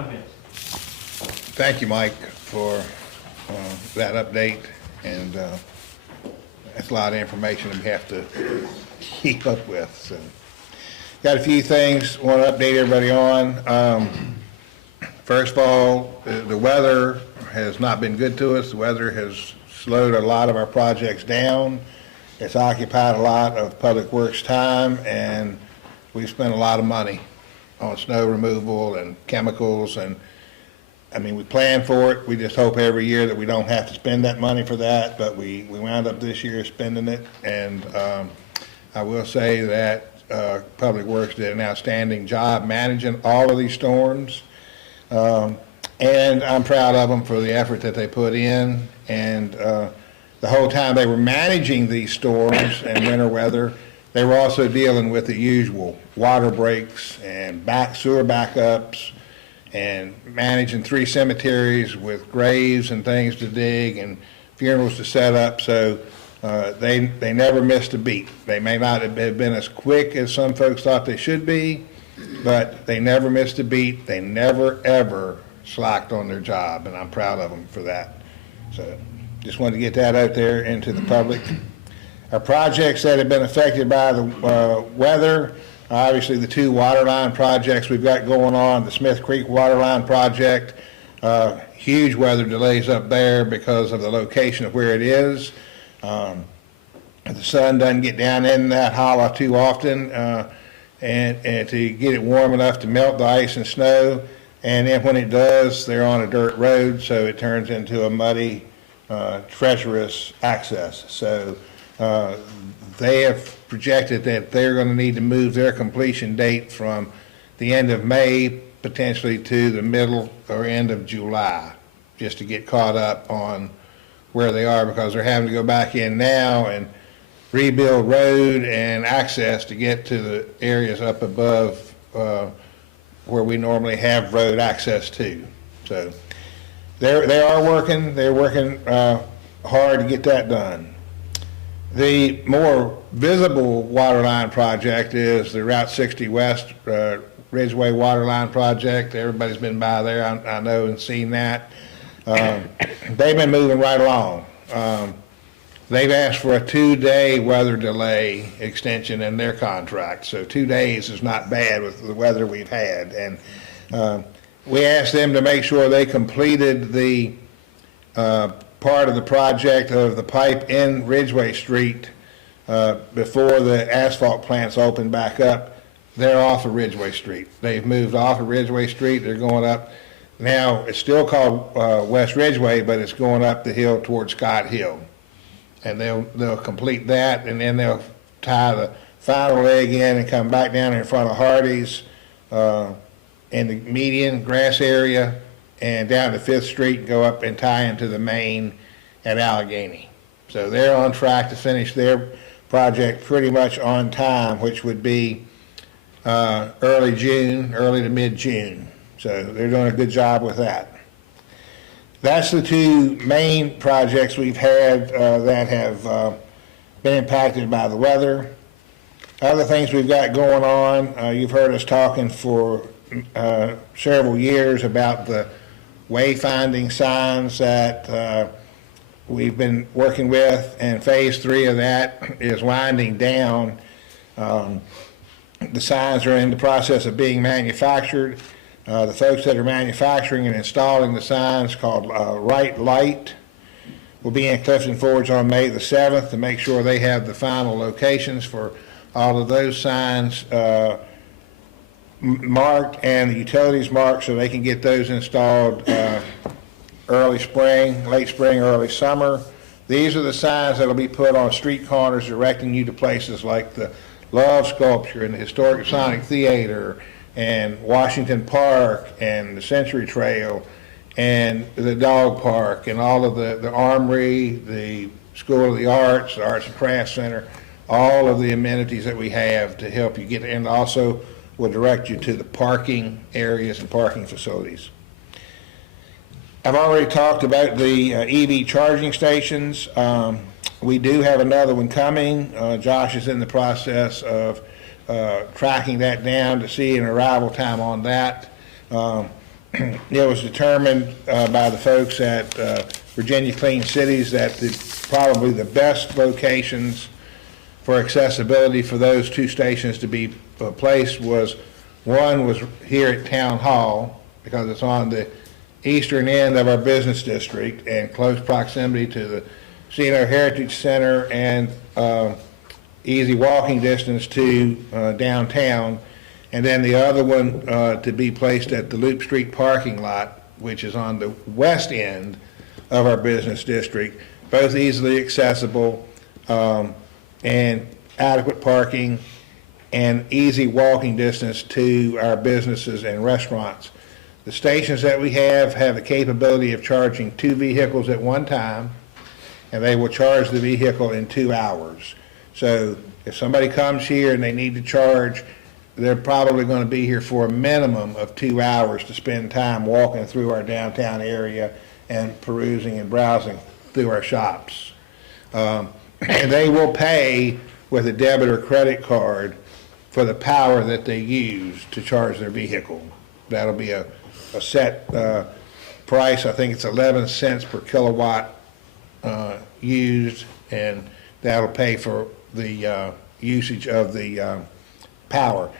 comments. Thank you, Mike, for that update, and that's a lot of information we have to keep up with. So, got a few things I want to update everybody on. First of all, the weather has not been good to us. The weather has slowed a lot of our projects down. It's occupied a lot of Public Works time, and we've spent a lot of money on snow removal and chemicals, and I mean, we plan for it. We just hope every year that we don't have to spend that money for that, but we wound up this year spending it. And I will say that Public Works did an outstanding job managing all of these storms. And I'm proud of them for the effort that they put in. And the whole time they were managing these storms and winter weather, they were also dealing with the usual water breaks and sewer backups, and managing 3 cemeteries with graves and things to dig and funerals to set up. So they never missed a beat. They may not have been as quick as some folks thought they should be, but they never missed a beat. They never, ever slacked on their job, and I'm proud of them for that. So just wanted to get that out there into the public. Our projects that have been affected by the weather, obviously the 2 water line projects we've got going on, the Smith Creek water line project, huge weather delays up there because of the location of where it is. The sun doesn't get down in that hollow too often, and to get it warm enough to melt the ice and snow, and then when it does, they're on a dirt road, so it turns into a muddy, treacherous access. So they have projected that they're going to need to move their completion date from the end of May potentially to the middle or end of July, just to get caught up on where they are, because they're having to go back in now and rebuild road and access to get to the areas up above where we normally have road access to. So they're working hard to get that done. The more visible water line project is the Route 60 West Ridgeway water line project. Everybody's been by there, I know, and seen that. They've been moving right along. They've asked for a 2-day weather delay extension in their contract, so 2 days is not bad with the weather we've had. And we asked them to make sure they completed the part of the project of the pipe in Ridgeway Street before the asphalt plants open back up. They're off of Ridgeway Street. They've moved off of Ridgeway Street. They're going up. Now, it's still called West Ridgeway, but it's going up the hill towards Scott Hill. And they'll complete that, and then they'll tie the final leg in and come back down in front of Hardee's in the median grass area, and down to 5th Street and go up and tie into the main at Allegheny. So they're on track to finish their project pretty much on time, which would be early to mid-June. So they're doing a good job with that. That's the 2 main projects we've had that have been impacted by the weather. Other things we've got going on, you've heard us talking for several years about the wayfinding signs that we've been working with, and phase 3 of that is winding down. The signs are in the process of being manufactured. The folks that are manufacturing and installing the signs, called Right Light, will be in Clifton Forge on May the 7th to make sure they have the final locations for all of those signs marked and the utilities marked, so they can get those installed early spring, late spring, early summer. These are the signs that will be put on street corners directing you to places like the Love Sculpture and the Historic Sonic Theater and Washington Park and the Century Trail and the Dog Park and all of the Armory, the School of the Arts, the Arts and Crafts Center, all of the amenities that we have to help you get, and also will direct you to the parking areas and parking facilities. I've already talked about the EV charging stations. We do have another one coming. Josh is in the process of tracking that down to see an arrival time on that. it was determined by the folks at Virginia Clean Cities that probably the best locations for accessibility for those two stations to be placed was, one was here at Town Hall, because it's on the eastern end of our business district and close proximity to the Senior Heritage Center and easy walking distance to downtown. And then the other one to be placed at the Loop Street parking lot, which is on the west end of our business district, both easily accessible and adequate parking and easy walking distance to our businesses and restaurants. The stations that we have the capability of charging 2 vehicles at one time, and they will charge the vehicle in 2 hours. So if somebody comes here and they need to charge, they're probably going to be here for a minimum of 2 hours to spend time walking through our downtown area and perusing and browsing through our shops. And they will pay with a debit or credit card for the power that they use to charge their vehicle. That'll be a set price. I think it's 11 cents per kilowatt used, and that'll pay for the usage of the power.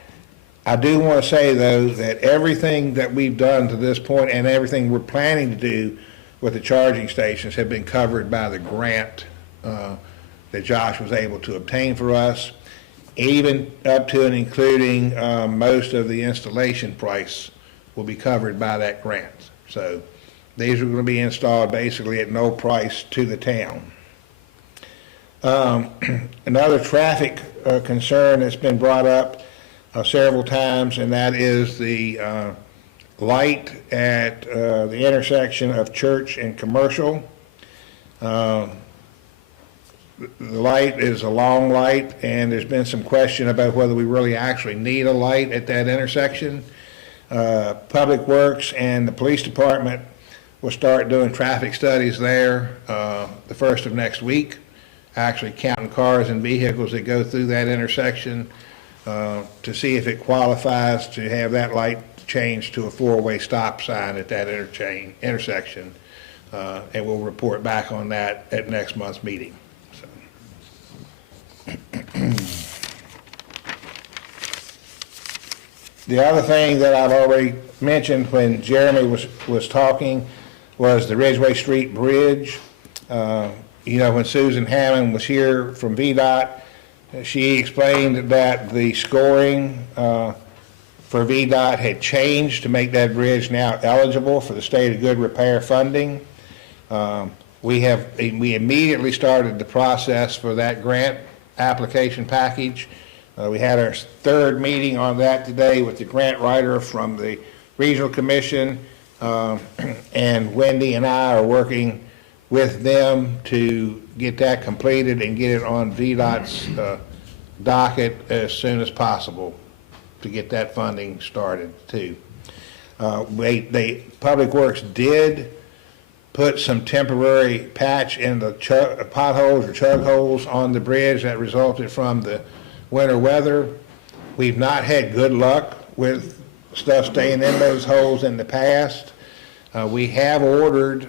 I do want to say, though, that everything that we've done to this point and everything we're planning to do with the charging stations have been covered by the grant that Josh was able to obtain for us, even up to and including most of the installation price will be covered by that grant. So these are going to be installed basically at no price to the town. Another traffic concern that's been brought up several times, and that is the light at the intersection of Church and Commercial. The light is a long light, and there's been some question about whether we really actually need a light at that intersection. Public Works and the Police Department will start doing traffic studies there the first of next week, actually counting cars and vehicles that go through that intersection to see if it qualifies to have that light changed to a 4-way stop sign at that intersection. And we'll report back on that at next month's meeting. The other thing that I've already mentioned when Jeremy was talking was the Ridgeway Street Bridge. You know, when Susan Hammond was here from VDOT, she explained that the scoring for VDOT had changed to make that bridge now eligible for the State of Good Repair funding. We immediately started the process for that grant application package. We had our third meeting on that today with the grant writer from the Regional Commission, and Wendy and I are working with them to get that completed and get it on VDOT's docket as soon as possible to get that funding started too. Public Works did put some temporary patch in the potholes or chug holes on the bridge that resulted from the winter weather. We've not had good luck with stuff staying in those holes in the past. We have ordered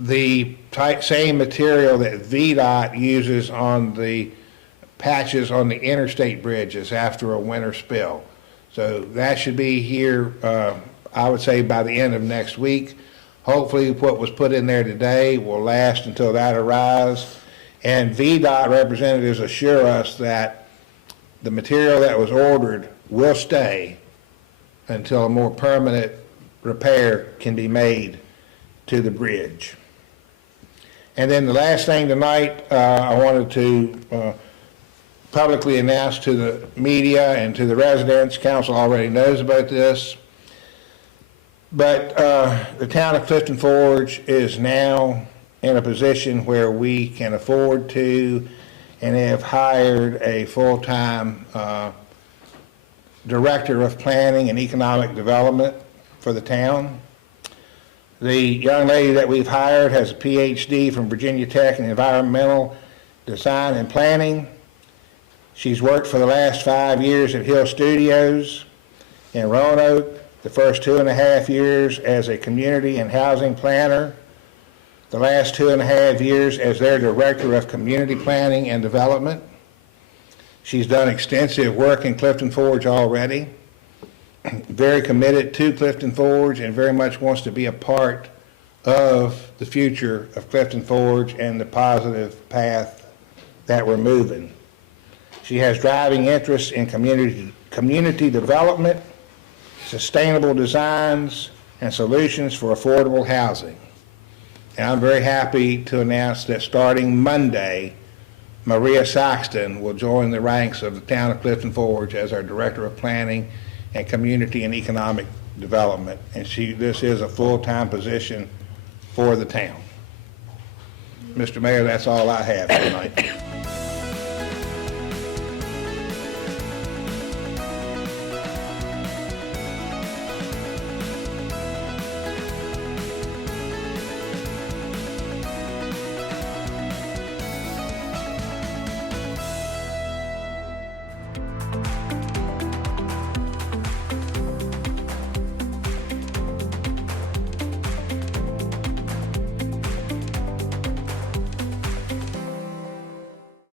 the same material that VDOT uses on the patches on the interstate bridges after a winter spill. So that should be here, I would say, by the end of next week. Hopefully what was put in there today will last until that arrives. And VDOT representatives assure us that the material that was ordered will stay until a more permanent repair can be made to the bridge. And then the last thing tonight, I wanted to publicly announce to the media and to the residents, council already knows about this, but the town of Clifton Forge is now in a position where we can afford to and have hired a full-time director of planning and economic development for the town. The young lady that we've hired has a PhD from Virginia Tech in environmental design and planning. She's worked for the last 5 years at Hill Studios in Roanoke. the first 2.5 years as a community and housing planner, the last 2.5 years as their Director of Community Planning and Development. She's done extensive work in Clifton Forge already, very committed to Clifton Forge and very much wants to be a part of the future of Clifton Forge and the positive path that we're moving. She has driving interests in community development, sustainable designs, and solutions for affordable housing. And I'm very happy to announce that starting Monday, Maria Saxton will join the ranks of the town of Clifton Forge as our Director of Planning and Community and Economic Development. And this is a full-time position for the town. Mr. Mayor, that's all I have tonight.